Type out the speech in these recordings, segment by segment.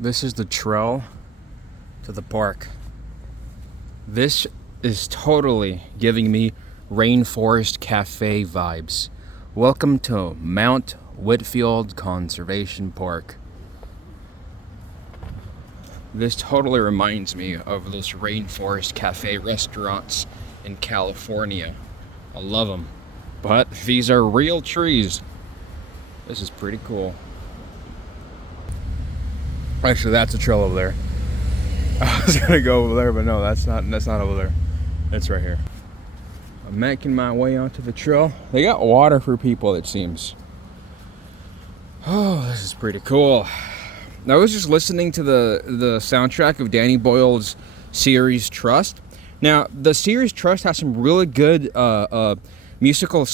This is the trail to the park. This is totally giving me Rainforest Cafe vibes. Welcome to Mount Whitfield Conservation Park. This totally reminds me of those Rainforest Cafe restaurants in California. I love them. But these are real trees. This is pretty cool. Actually, that's a trail over there. I was gonna go over there, but no, that's not over there. It's right here. I'm making my way onto the trail. They got water for people, it seems. Oh, this is pretty cool. I was just listening to the soundtrack of Danny Boyle's series Trust. Now, the series Trust has some really good musical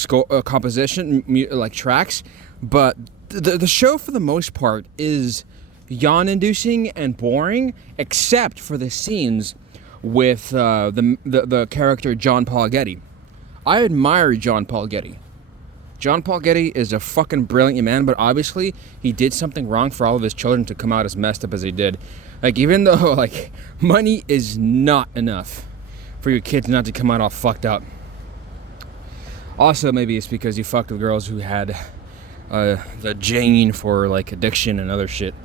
composition, like tracks, but the show for the most part is yawn-inducing and boring, except for the scenes with the character John Paul Getty. I admire John Paul Getty. John Paul Getty is a fucking brilliant man, but obviously he did something wrong for all of his children to come out as messed up as he did. Like, even though, like, money is not enough for your kids not to come out all fucked up. Also, maybe it's because you fucked with girls who had the gene for, like, addiction and other shit.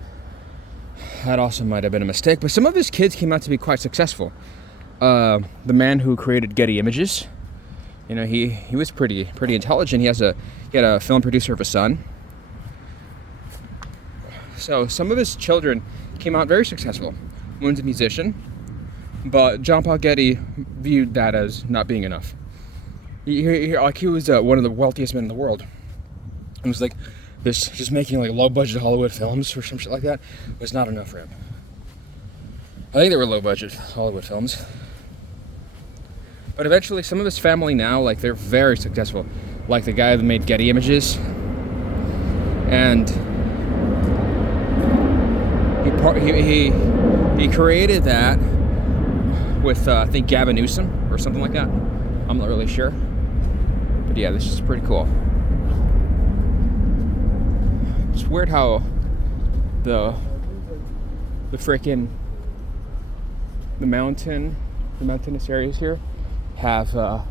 That also might have been a mistake, but some of his kids came out to be quite successful. The man who created Getty Images, you know, he was pretty intelligent. He had a film producer of a son. So some of his children came out very successful. One's a musician, but John Paul Getty viewed that as not being enough. He was one of the wealthiest men in the world. It was like this, just making like low budget Hollywood films or some shit like that was not enough for him. I think they were low budget Hollywood films. But eventually, some of his family now, like, they're very successful. Like the guy that made Getty Images. And he created that with, I think, Gavin Newsom or something like that. I'm not really sure. But yeah, this is pretty cool. It's weird how the mountainous areas here have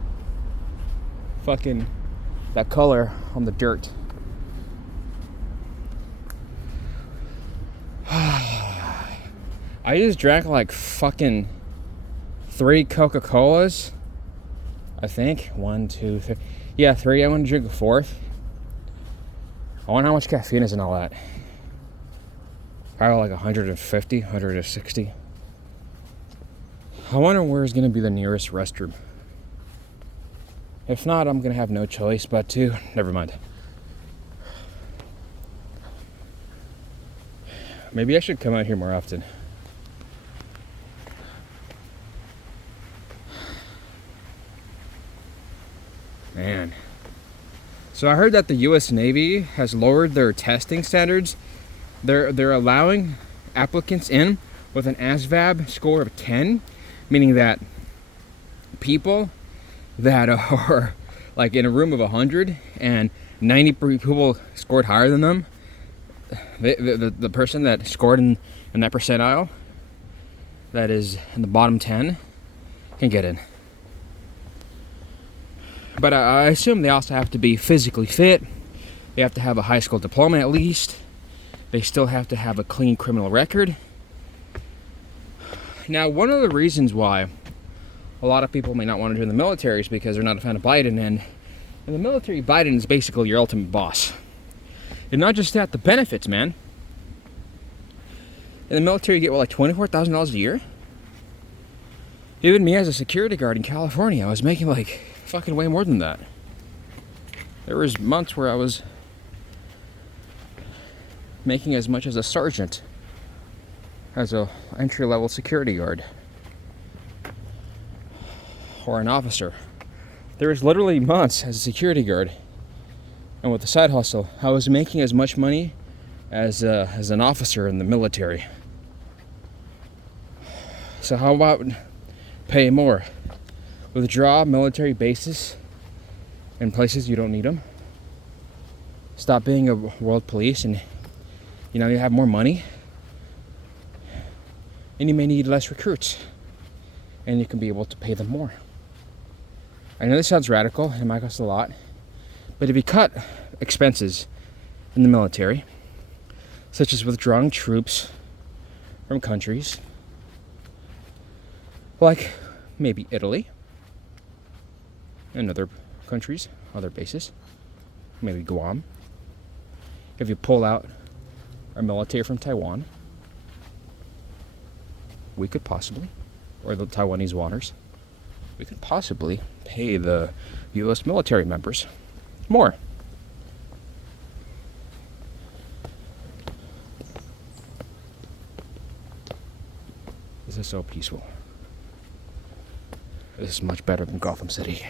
fucking that color on the dirt. I just drank like fucking 3 Coca-Colas. I think 1, 2, 3. Yeah, 3. I want to drink a 4th. I wonder how much caffeine is in all that. Probably like 150, 160. I wonder where's going to be the nearest restroom. If not, I'm going to have no choice but to. Never mind. Maybe I should come out here more often. Man. So I heard that the U.S. Navy has lowered their testing standards. They're allowing applicants in with an ASVAB score of 10, meaning that people that are like in a room of 100 and 90 people scored higher than them, the person that scored in that percentile, that is in the bottom 10, can get in. But I assume they also have to be physically fit. They have to have a high school diploma at least. They still have to have a clean criminal record. Now, one of the reasons why a lot of people may not want to join the military is because they're not a fan of Biden, and in the military, Biden is basically your ultimate boss. And not just that, the benefits, man. In the military, you get, what, like $24,000 a year? Even me as a security guard in California, I was making like fucking way more than that. There was months where I was making as much as a sergeant as a entry-level security guard or an officer. There was literally months as a security guard, and with the side hustle, I was making as much money as an officer in the military. So how about pay more? Withdraw military bases in places you don't need them. Stop being a world police, and you have more money. and you may need less recruits, and you can be able to pay them more. I know this sounds radical, and it might cost a lot, but if you cut expenses in the military, such as withdrawing troops from countries like maybe Italy and other countries, other bases, maybe Guam. If you pull out our military from Taiwan, we could possibly, or the Taiwanese waters, we could possibly pay the U.S. military members more. This is so peaceful. This is much better than Gotham City.